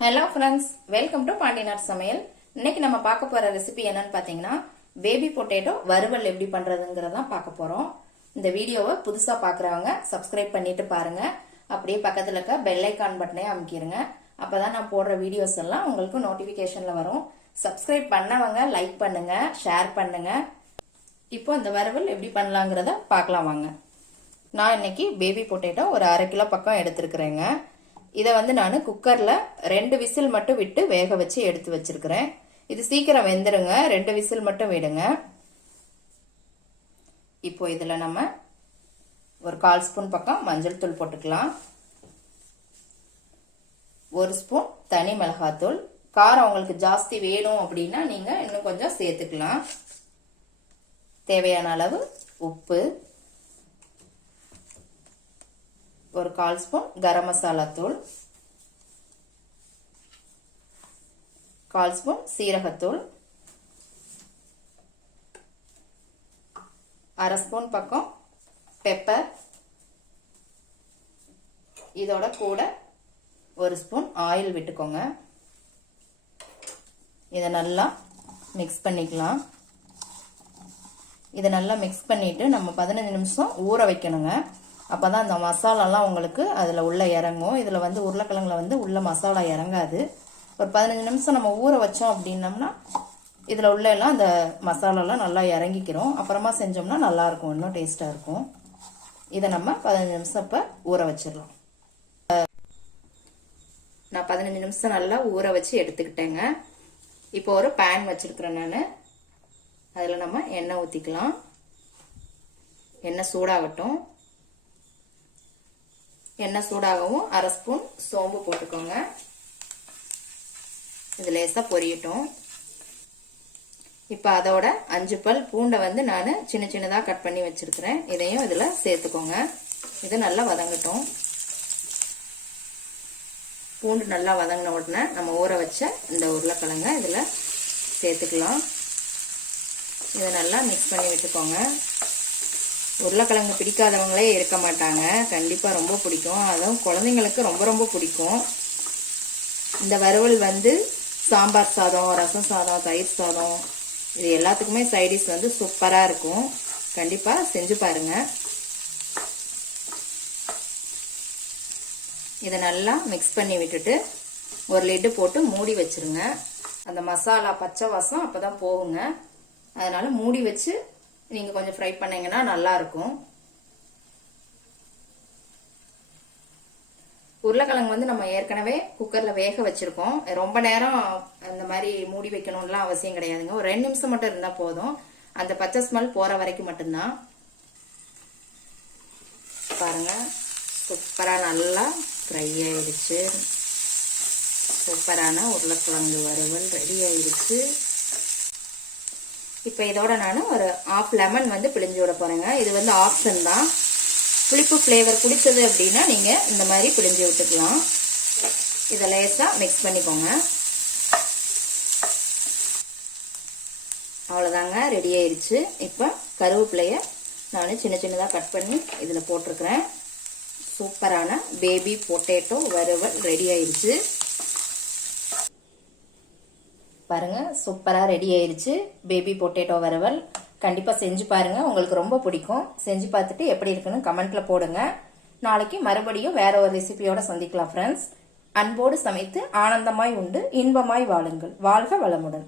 Hello friends, welcome to Pandiyanar சமையல். இன்னைக்கு நம்ம பார்க்க போற ரெசிபி என்னன்னு பார்த்தீங்கன்னா பேபி பொட்டேட்டோ வறுவல் எப்படி பண்றதுங்கிறதான் பார்க்க போறோம். இந்த வீடியோவை புதுசா பார்க்குறவங்க சப்ஸ்கிரைப் பண்ணிட்டு பாருங்க. அப்படியே பக்கத்துல இருக்க பெல் ஐக்கான் பட்டனை அமுக்கிடுங்க. அப்பதான் நான் போடுற வீடியோஸ் எல்லாம் உங்களுக்கு நோட்டிபிகேஷன்ல வரும். சப்ஸ்கிரைப் பண்ணவங்க லைக் பண்ணுங்க, ஷேர் பண்ணுங்க. இப்போ இந்த வறுவல் எப்படி பண்ணலாங்கிறத பார்க்கலாம் வாங்க. நான் இன்னைக்கு பேபி பொட்டேட்டோ ஒரு 1/2 கிலோ பக்கம் எடுத்துருக்கிறேங்க. இதை வந்து நான் குக்கர்ல 2 விசில் மட்டும் விட்டு வேக வச்சு எடுத்து வச்சிருக்கிறேன். இது சீக்கிரம் வெந்துருங்க, 2 விசில் மட்டும் விடுங்க. இப்போ இதுல நம்ம ஒரு 1/4 ஸ்பூன் பக்கம் மஞ்சள் தூள் போட்டுக்கலாம். 1 ஸ்பூன் தனி மிளகாத்தூள். காரம் உங்களுக்கு ஜாஸ்தி வேணும் அப்படின்னா நீங்க இன்னும் கொஞ்சம் சேர்த்துக்கலாம். தேவையான அளவு உப்பு, ஒரு 1/4 ஸ்பூன் கரம் மசாலா தூள், 1/4 ஸ்பூன் சீரகத்தூள், 1/2 ஸ்பூன் பக்கம் பெப்பர். இதோட கூட 1 ஸ்பூன் ஆயில் விட்டுக்கோங்க. இதை நல்லா மிக்ஸ் பண்ணிக்கலாம். இதை நல்லா மிக்ஸ் பண்ணிட்டு நம்ம 15 நிமிஷம் ஊற வைக்கணுங்க. அப்பதான் அந்த மசாலாலாம் உங்களுக்கு அதுல உள்ள இறங்கும். இதுல வந்து உருளைக்கிழங்குல வந்து உள்ள மசாலா இறங்காது. ஒரு 15 நிமிஷம் நம்ம ஊற வச்சோம் அப்படின்னம்னா இதுல உள்ள எல்லாம் அந்த மசாலாலாம் நல்லா இறங்கிக்கிறோம். அப்புறமா செஞ்சோம்னா நல்லா இருக்கும், இன்னும் டேஸ்டா இருக்கும். இதை நம்ம 15 நிமிஷம் இப்ப ஊற வச்சிடலாம். நான் 15 நிமிஷம் நல்லா ஊற வச்சு எடுத்துக்கிட்டேங்க. இப்போ ஒரு பேன் வச்சிருக்கிறேன் நான். அதுல நம்ம எண்ணெய் ஊத்திக்கலாம். எண்ணெய் சூடாகட்டும். எண்ணெய் சூடாகவும் 1/2 ஸ்பூன் சோம்பு போட்டுக்கோங்க. இது லேசா பொரியட்டும். இப்ப அதோட 5 பல் பூண்டை வந்து நான் சின்ன சின்னதா கட் பண்ணி வச்சிருக்கிறேன். இதையும் இதுல சேர்த்துக்கோங்க. இது நல்லா வதங்கட்டும். பூண்டு நல்லா வதங்கின உடனே நம்ம ஊற வச்ச இந்த உருளைக்கிழங்க இதுல சேர்த்துக்கலாம். இதை நல்லா மிக்ஸ் பண்ணி விட்டுக்கோங்க. உருளைக்கிழங்கு பிடிக்காதவங்களே இருக்க மாட்டாங்க, கண்டிப்பா ரொம்ப பிடிக்கும். அதுவும் குழந்தைங்களுக்கு ரொம்ப ரொம்ப பிடிக்கும். இந்த வறுவல் வந்து சாம்பார் சாதம், ரசம் சாதம், தயிர் சாதம் இது எல்லாத்துக்குமே சைடிஷ் வந்து சூப்பரா இருக்கும். கண்டிப்பா செஞ்சு பாருங்க. இதை நல்லா மிக்ஸ் பண்ணி விட்டுட்டு ஒரு லிட்டு போட்டு மூடி வச்சிருங்க. அந்த மசாலா பச்சை வாசம் அப்பதான் போகுங்க. அதனால மூடி வச்சு நீங்க கொஞ்சம் ஃப்ரை பண்ணீங்கன்னா நல்லா இருக்கும். உருளைக்கிழங்கு வந்து நம்ம ஏற்கனவே குக்கர்ல வேக வச்சிருக்கோம். ரொம்ப நேரம் அந்த மாதிரி மூடி வைக்கணும்லாம் அவசியம் கிடையாதுங்க. ஒரு 2 நிமிஷம் மட்டும் இருந்தா போதும். அந்த பச்சை ஸ்மெல் போற வரைக்கும் மட்டும்தான். பாருங்க, சூப்பரா நல்லா ஃப்ரை ஆயிடுச்சு. சூப்பரான உருளைக்கிழங்கு வறுவல் ரெடி ஆயிடுச்சு. இப்ப இதோட நான் ஒரு 1/2 லெமன் வந்து பிழிஞ்சு விட போறேங்க. இது வந்து ஆப்ஷன் தான். புளிப்பு ஃப்ளேவர் பிடிச்சது அப்படின்னா நீங்க இந்த மாதிரி பிழிஞ்சு விட்டுக்கலாம். இதை லேசா மிக்ஸ் பண்ணிக்கோங்க. அவ்வளவுதாங்க, ரெடி ஆயிடுச்சு. இப்ப கருவேப்பிலைய நான் சின்ன சின்னதா கட் பண்ணி இதுல போட்டிருக்கிறேன். சூப்பரான பேபி பொட்டேட்டோ வறுவல் ரெடி ஆயிடுச்சு. பாருங்க, சூப்பரா ரெடி ஆயிருச்சு பேபி பொட்டேட்டோ வறுவல். கண்டிப்பா செஞ்சு பாருங்க, உங்களுக்கு ரொம்ப பிடிக்கும். செஞ்சு பார்த்துட்டு எப்படி இருக்குன்னு கமெண்ட்ல போடுங்க. நாளைக்கு மறுபடியும் வேற ஒரு ரெசிபியோட சந்திக்கலாம் ஃப்ரெண்ட்ஸ். அன்போடு சமைத்து ஆனந்தமாய் உண்டு இன்பமாய் வாழுங்கள். வாழ்க வளமுடன்.